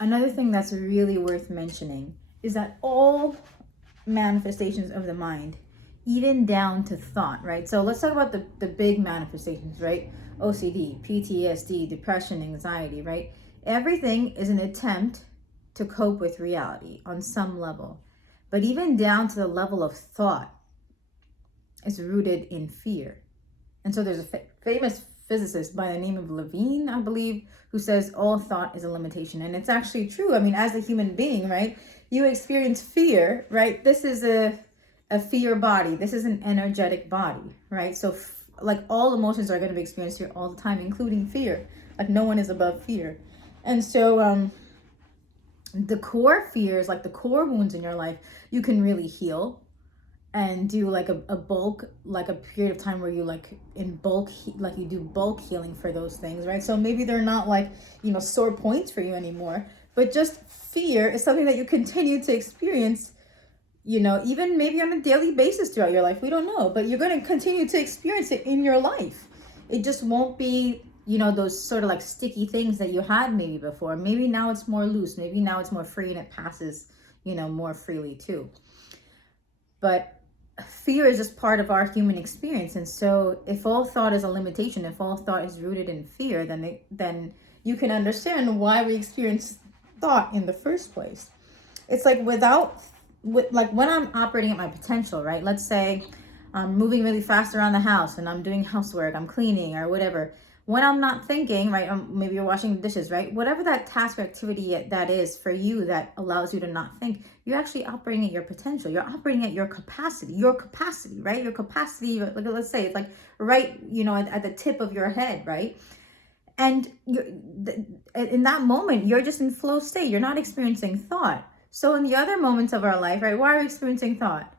another thing that's really worth mentioning is that all manifestations of the mind, even down to thought, right? So let's talk about the big manifestations, right? OCD, PTSD, depression, anxiety, right? Everything is an attempt to cope with reality on some level. But even down to the level of thought is rooted in fear. And so there's a famous physicist by the name of Levine, I believe, who says all thought is a limitation. And it's actually true. I mean, as a human being, right, you experience fear, right? This is a fear body. This is an energetic body, right? So like all emotions are going to be experienced here all the time, including fear. Like no one is above fear. And so the core fears, like the core wounds in your life, you can really heal and do like a bulk, like a period of time where you like in bulk, like you do bulk healing for those things, right? So maybe they're not like, sore points for you anymore, but just fear is something that you continue to experience, even maybe on a daily basis throughout your life. We don't know, but you're going to continue to experience it in your life. It just won't be, those sort of like sticky things that you had maybe before. Maybe now it's more loose. Maybe now it's more free and it passes, more freely too. But fear is just part of our human experience. And so if all thought is a limitation, if all thought is rooted in fear, then you can understand why we experience thought in the first place. It's like like when I'm operating at my potential, right? Let's say I'm moving really fast around the house and I'm doing housework, I'm cleaning or whatever. When I'm not thinking, right, maybe you're washing the dishes, right? Whatever that task or activity that is for you that allows you to not think, you're actually operating at your potential. You're operating at your capacity, right? Your capacity, like let's say it's like right, at the tip of your head, right? And in that moment, you're just in flow state. You're not experiencing thought. So in the other moments of our life, right, why are we experiencing thought?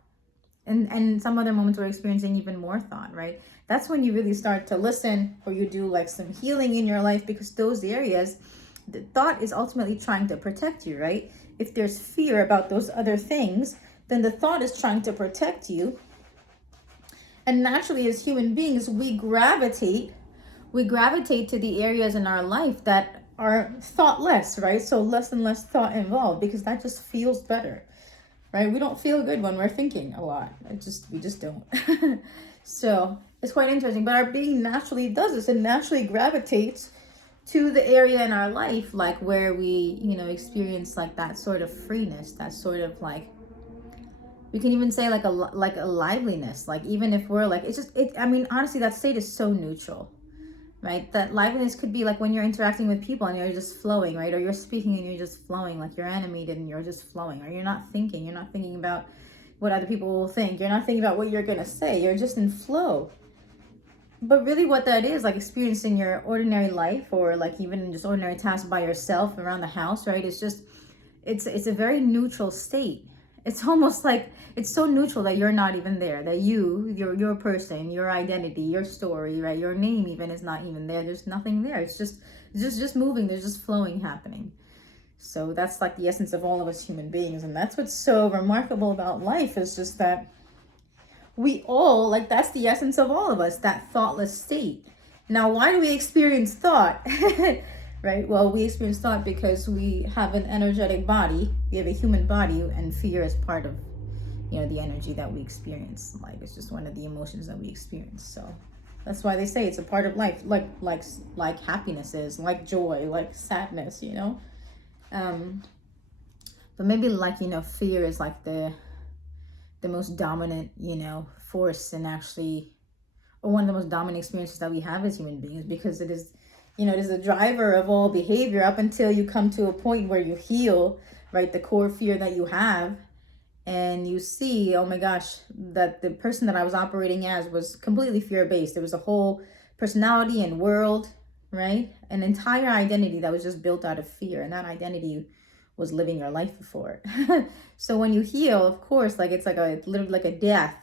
And some other moments we're experiencing even more thought, right? That's when you really start to listen, or you do like some healing in your life, because those areas, the thought is ultimately trying to protect you, right? If there's fear about those other things, then the thought is trying to protect you. And naturally, as human beings, we gravitate to the areas in our life that are thoughtless, right? So less and less thought involved, because that just feels better, right? We don't feel good when we're thinking a lot. We just don't. So it's quite interesting. But our being naturally does this. It naturally gravitates to the area in our life, like where we, experience like that sort of freeness, that sort of like, we can even say like a liveliness. Like even if we're like, I mean, honestly, that state is so neutral, right? That liveliness could be like when you're interacting with people and you're just flowing, right? Or you're speaking and you're just flowing, like you're animated and you're just flowing, or you're not thinking about what other people will think. You're not thinking about what you're going to say. You're just in flow. But really what that is, like experiencing your ordinary life, or like even just ordinary tasks by yourself around the house, right? It's a very neutral state. It's almost like it's so neutral that you're not even there, that your person, your identity, your story, right, your name even is not even there. There's nothing there. It's just moving. There's just flowing happening. So that's like the essence of all of us human beings. And that's what's so remarkable about life, is just that we all, like, that's the essence of all of us, that thoughtless state. Now, why do we experience thought? Right? Well, we experience thought because we have an energetic body. We have a human body, and fear is part of, the energy that we experience. Like, it's just one of the emotions that we experience. So that's why they say it's a part of life, like happiness is, like joy, like sadness, but maybe like, fear is like the most dominant, force, and actually, or one of the most dominant experiences that we have as human beings, because it is, it is the driver of all behavior up until you come to a point where you heal, right, the core fear that you have, and you see, oh my gosh, that the person that I was operating as was completely fear-based. There was a whole personality and world, right, an entire identity that was just built out of fear, and that identity was living your life before. So when you heal, of course, like it's literally like a death,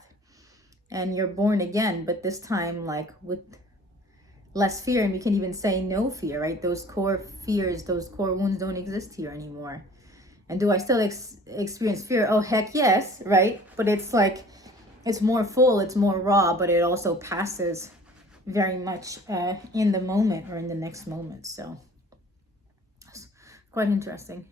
and you're born again, but this time like with less fear, and we can even say no fear, right? Those core fears, those core wounds don't exist here anymore. And do I still experience fear? Oh, heck yes, right? But it's like, it's more full, it's more raw, but it also passes very much in the moment or in the next moment. So quite interesting.